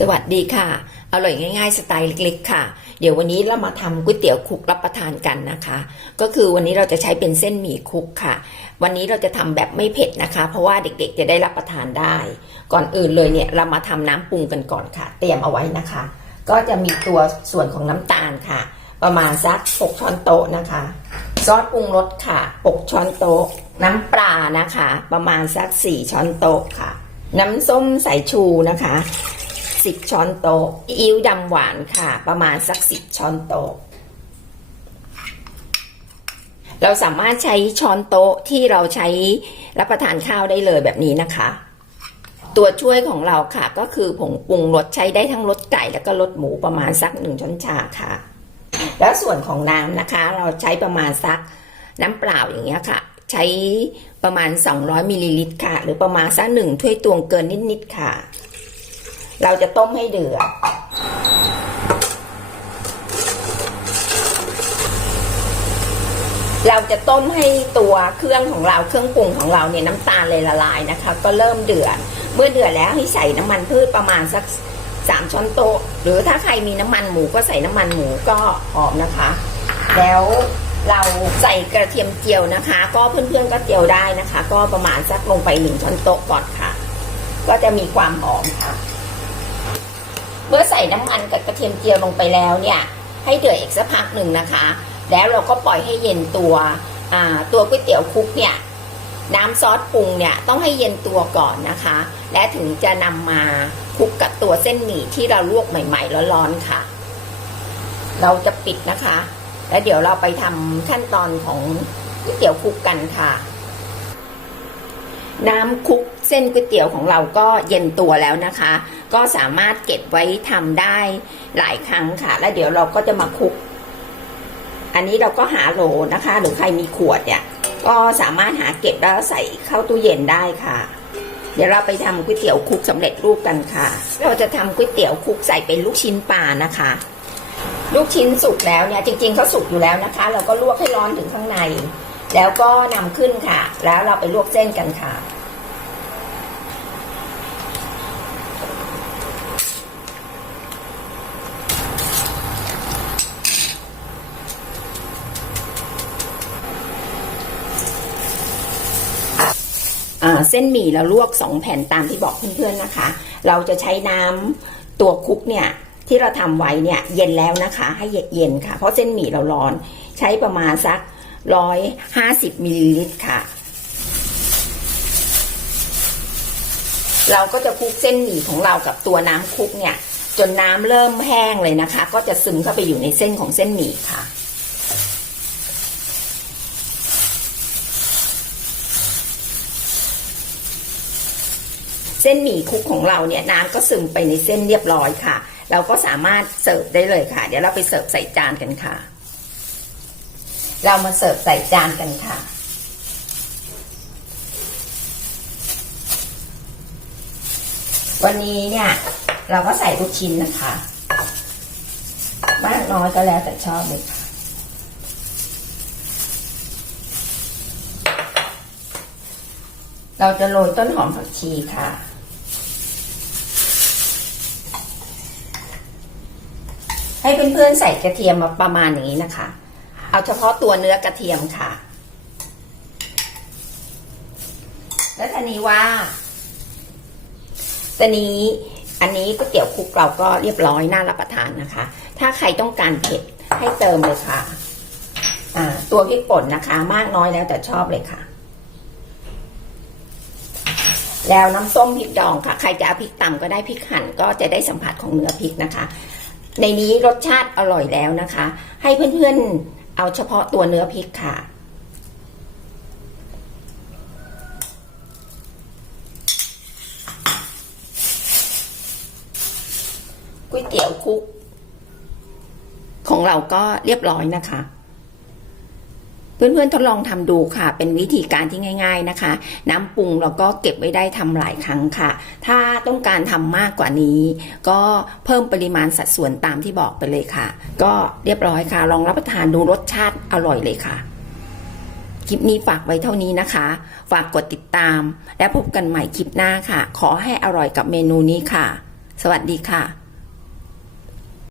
สวัสดีค่ะ อร่อยง่ายๆ สไตล์เล็กๆ ค่ะ เดี๋ยววันนี้เรามาทำก๋วยเตี๋ยวคลุกรับประทานกันนะคะ ก็คือวันนี้เราจะใช้เป็นเส้นหมี่คลุกค่ะ วันนี้เราจะทำแบบไม่เผ็ดนะคะ เพราะว่าเด็กๆ จะได้รับประทานได้ ก่อนอื่นเลยเนี่ยเรามาทำน้ำปรุงกันก่อนค่ะ เตรียมเอาไว้นะคะ ก็จะมีตัวส่วนของน้ำตาลค่ะ ประมาณสัก 6 ช้อนโต๊ะนะคะ ซอสปรุงรสค่ะ 6 ช้อนโต๊ะ น้ำปลานะคะ ประมาณสัก 4 ช้อนโต๊ะค่ะ น้ำส้มสายชูนะคะ สิบช้อนโต๊ะซีอิ๊วดำหวานค่ะ ประมาณสักสิบช้อนโต๊ะเราสามารถใช้ช้อนโต๊ะที่เราใช้รับประทานข้าวได้เลยแบบนี้นะคะ ตัวช่วยของเราค่ะก็คือผงปรุงรสใช้ได้ทั้งรสไก่แล้วก็รสหมูประมาณสักหนึ่งช้อนชาค่ะ แล้วส่วนของน้ำนะคะ เราใช้ประมาณสักน้ำเปล่าอย่างเงี้ยค่ะ ใช้ประมาณ 200มิลลิลิตรค่ะ หรือประมาณสักหนึ่งถ้วยตวงเกินนิดๆค่ะ เราจะต้มให้เดือดเราจะต้มให้ตัวเครื่องของเราเครื่องปรุงของเราเนี่ยน้ำตาลเลยละลายนะคะ ก็เริ่มเดือดเมื่อเดือดแล้วให้ใส่น้ำมันพืชประมาณสักสามช้อนโต๊ะ หรือถ้าใครมีน้ำมันหมูก็ใส่น้ำมันหมูก็หอมนะคะ แล้วเราใส่กระเทียมเจียวนะคะ ก็เพื่อนๆก็เจียวได้นะคะ ก็ประมาณสักลงไปหนึ่งช้อนโต๊ะก่อนค่ะ ก็จะมีความหอมค่ะ เมื่อใส่น้ำมันกับกระเทียมเจียวลงไปแล้วเนี่ยให้เดือดอีกสักพักหนึ่งนะคะ แล้วเราก็ปล่อยให้เย็นตัวตัวก๋วยเตี๋ยวคลุกเนี่ยน้ำซอสปรุงเนี่ยต้องให้เย็นตัวก่อนนะคะ และถึงจะนำมาคลุกกับตัวเส้นหมี่ที่เราลวกใหม่ๆร้อนๆค่ะ เราจะปิดนะคะ แล้วเดี๋ยวเราไปทำขั้นตอนของก๋วยเตี๋ยวคลุกกันค่ะ น้ำคลุกเส้นก๋วยเตี๋ยวของเราก็เย็นตัวแล้วนะคะ ก็สามารถเก็บไว้ทำได้หลายครั้งค่ะ แล้วเดี๋ยวเราก็จะมาคลุก อันนี้เราก็หาโหลนะคะ หรือใครมีขวดเนี่ย ก็สามารถหาเก็บแล้วใส่เข้าตู้เย็นได้ค่ะเดี๋ยวเราไปทำก๋วยเตี๋ยวคลุกสำเร็จรูปกันค่ะ เราจะทำก๋วยเตี๋ยวคลุกใส่เป็นลูกชิ้นปลานะคะ ลูกชิ้นสุกแล้วเนี่ย จริงๆเขาสุกอยู่แล้วนะคะ เราก็ลวกให้ร้อนถึงข้างใน แล้วก็นำขึ้นค่ะ แล้วเราไปลวกเส้นกันค่ะ เส้นหมี่เราลวกสองแผ่นตามที่บอกเพื่อนๆนะคะ เราจะใช้น้ำตัวคลุกเนี่ยที่เราทำไว้เนี่ยเย็นแล้วนะคะ ให้เย็นค่ะ เพราะเส้นหมี่เราร้อน ใช้ประมาณสักร้อยห้าสิบมิลลิลิตรค่ะ เราก็จะคลุกเส้นหมี่ของเรากับตัวน้ำคลุกเนี่ย จนน้ำเริ่มแห้งเลยนะคะ ก็จะซึมเข้าไปอยู่ในเส้นของเส้นหมี่ค่ะ ส้นหมี่คุกของเราเนี่ยน้ำก็ซึมไปในเส้นเรียบร้อยค่ะ เราก็สามารถเสิร์ฟได้เลยค่ะ เดี๋ยวเราไปเสิร์ฟใส่จานกันค่ะ เรามาเสิร์ฟใส่จานกันค่ะวันนี้เนี่ย เราก็ใส่ลูกชิ้นนะคะ มากน้อยก็แล้วแต่ชอบเลยค่ะ เราจะโรยต้นหอมผักชีค่ะ ให้เพื่อนๆใส่กระเทียมมาประมาณอย่างนี้นะคะ เอาเฉพาะตัวเนื้อกระเทียมค่ะ แล้วทีนี้ว่าตอนนี้อันนี้ก๋วยเตี๋ยวคลุกเราก็เรียบร้อยน่ารับประทานนะคะ ถ้าใครต้องการเผ็ดให้เติมเลยค่ะ อ่า ตัวพริกป่นนะคะ มากน้อยแล้วแต่ชอบเลยค่ะ แล้วน้ำส้มพริกดองค่ะ ใครจะเอาพริกต่ำก็ได้พริกหั่นก็จะได้สัมผัสของเนื้อพริกนะคะ ในนี้รสชาติอร่อยแล้วนะคะ ให้เพื่อนๆเอาเฉพาะตัวเนื้อพริกค่ะ ก๋วยเตี๋ยวคุก ของเราก็เรียบร้อยนะคะ เพื่อนๆทดลองทำดูค่ะ เป็นวิธีการที่ง่าย ๆนะคะ น้ำปรุงเราก็เก็บไว้ได้ทำหลายครั้งค่ะ ถ้าต้องการทำมากกว่านี้ ก็เพิ่มปริมาณสัดส่วนตามที่บอกไปเลยค่ะ ก็เรียบร้อยค่ะ ลองรับประทานดูรสชาติอร่อยเลยค่ะ คลิปนี้ฝากไว้เท่านี้นะคะ ฝากกดติดตาม และพบกันใหม่คลิปหน้าค่ะ ขอให้อร่อยกับเมนูนี้ค่ะ สวัสดีค่ะ